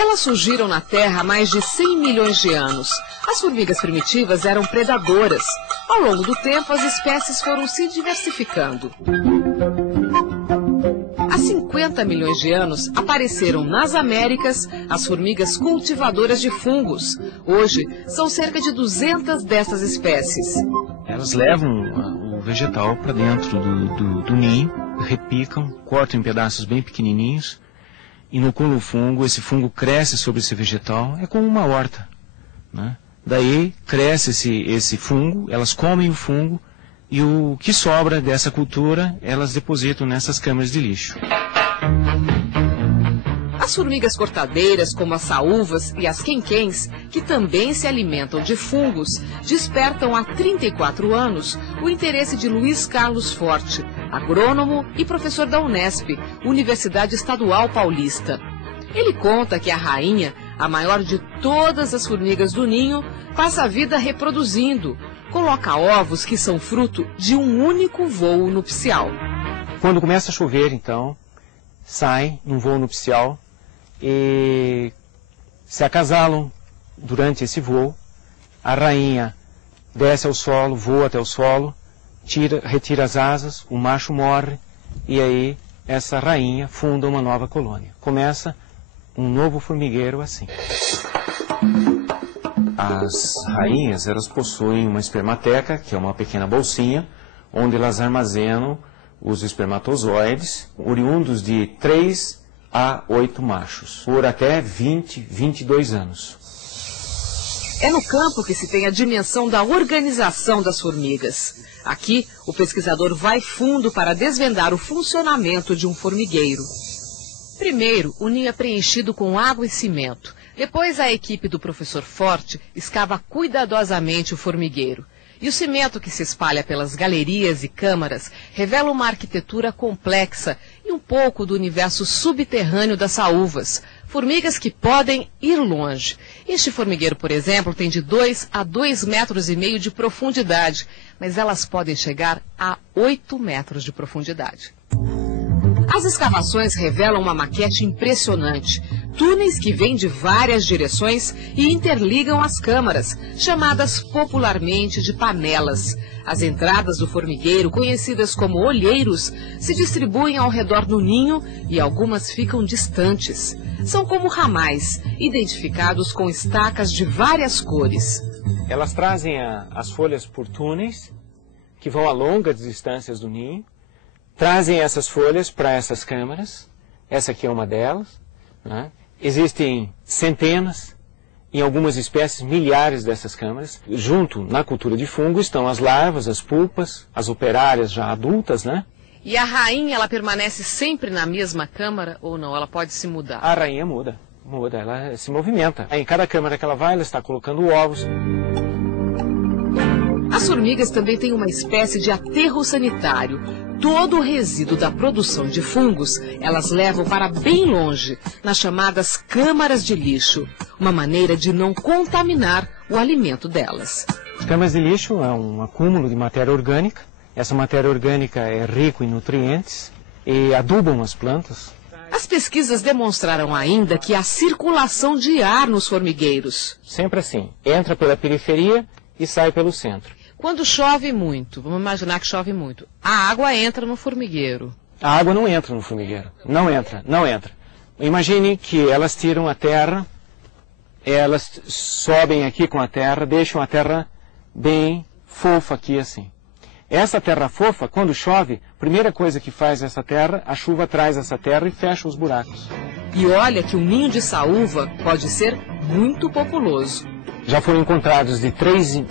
Elas surgiram na Terra há mais de 100 milhões de anos. As formigas primitivas eram predadoras. Ao longo do tempo, as espécies foram se diversificando. Há 50 milhões de anos, apareceram nas Américas as formigas cultivadoras de fungos. Hoje, são cerca de 200 dessas espécies. Elas levam o vegetal para dentro do ninho, repicam, cortam em pedaços bem pequenininhos, inoculam o fungo, esse fungo cresce sobre esse vegetal, é como uma horta, né? Daí cresce esse fungo, elas comem o fungo e o que sobra dessa cultura elas depositam nessas câmaras de lixo. As formigas cortadeiras, como as saúvas e as quenquens, que também se alimentam de fungos, despertam há 34 anos o interesse de Luiz Carlos Forte, agrônomo e professor da Unesp, Universidade Estadual Paulista. Ele conta que a rainha, a maior de todas as formigas do ninho, passa a vida reproduzindo. Coloca ovos que são fruto de um único voo nupcial. Quando começa a chover, então, sai num voo nupcial e se acasalam durante esse voo. A rainha desce ao solo, voa até o solo, retira as asas, o macho morre e aí essa rainha funda uma nova colônia. Começa um novo formigueiro assim. As rainhas, elas possuem uma espermateca, que é uma pequena bolsinha, onde elas armazenam os espermatozoides, oriundos de 3 a 8 machos, por até 20, 22 anos. É no campo que se tem a dimensão da organização das formigas. Aqui, o pesquisador vai fundo para desvendar o funcionamento de um formigueiro. Primeiro, o ninho é preenchido com água e cimento. Depois, a equipe do professor Forte escava cuidadosamente o formigueiro. E o cimento que se espalha pelas galerias e câmaras revela uma arquitetura complexa e um pouco do universo subterrâneo das saúvas, formigas que podem ir longe. Este formigueiro, por exemplo, tem de 2 a 2,5 metros de profundidade, mas elas podem chegar a 8 metros de profundidade. As escavações revelam uma maquete impressionante. Túneis que vêm de várias direções e interligam as câmaras, chamadas popularmente de panelas. As entradas do formigueiro, conhecidas como olheiros, se distribuem ao redor do ninho e algumas ficam distantes. São como ramais, identificados com estacas de várias cores. Elas trazem as folhas por túneis, que vão a longas distâncias do ninho, trazem essas folhas para essas câmaras. Essa aqui é uma delas, né? Existem centenas, em algumas espécies milhares dessas câmaras. Junto, na cultura de fungo, estão as larvas, as pulpas, as operárias já adultas, né? E a rainha, ela permanece sempre na mesma câmara ou não? Ela pode se mudar? A rainha muda, ela se movimenta. Em cada câmara que ela vai, ela está colocando ovos. As formigas também têm uma espécie de aterro sanitário. Todo o resíduo da produção de fungos, elas levam para bem longe, nas chamadas câmaras de lixo, uma maneira de não contaminar o alimento delas. As câmaras de lixo é um acúmulo de matéria orgânica. Essa matéria orgânica é rica em nutrientes e adubam as plantas. As pesquisas demonstraram ainda que há circulação de ar nos formigueiros. Sempre assim, entra pela periferia e sai pelo centro. Quando chove muito, vamos imaginar que chove muito, a água entra no formigueiro. A água não entra no formigueiro, não entra. Imagine que elas tiram a terra, elas sobem aqui com a terra, deixam a terra bem fofa aqui assim. Essa terra fofa, quando chove, a primeira coisa que faz essa terra, a chuva traz essa terra e fecha os buracos. E olha que o ninho de saúva pode ser muito populoso. Já foram encontrados de 3,5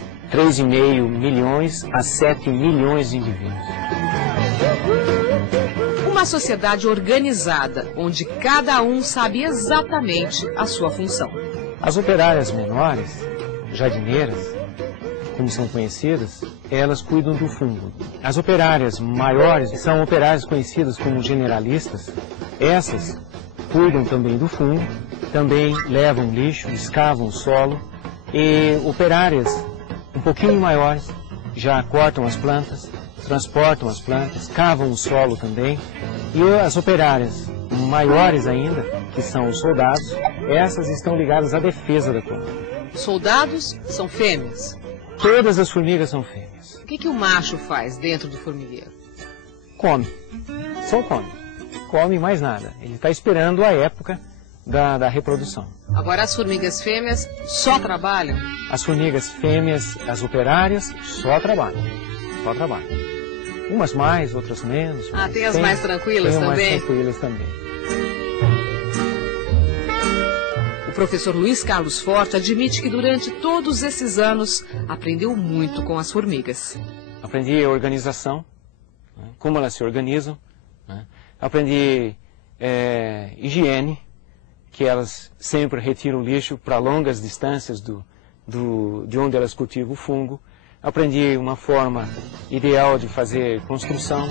milhões a 7 milhões de indivíduos. Uma sociedade organizada, onde cada um sabe exatamente a sua função. As operárias menores, jardineiras, como são conhecidas, elas cuidam do fungo. As operárias maiores são operárias conhecidas como generalistas. Essas cuidam também do fungo, também levam lixo, escavam o solo. E operárias um pouquinho maiores já cortam as plantas, transportam as plantas, cavam o solo também. E as operárias maiores ainda, que são os soldados, essas estão ligadas à defesa da colônia. Soldados são fêmeas. Todas as formigas são fêmeas. O que o macho faz dentro do formigueiro? Come. Só come. Come mais nada. Ele está esperando a época da reprodução. Agora as formigas fêmeas só trabalham? As formigas fêmeas, as operárias, só trabalham. Só trabalham. Umas mais, outras menos. Tem as mais tranquilas também? Tem mais tranquilas também. O professor Luiz Carlos Forte admite que durante todos esses anos aprendeu muito com as formigas. Aprendi a organização, né, como elas se organizam. Né, aprendi higiene, que elas sempre retiram lixo para longas distâncias de onde elas cultivam o fungo. Aprendi uma forma ideal de fazer construção.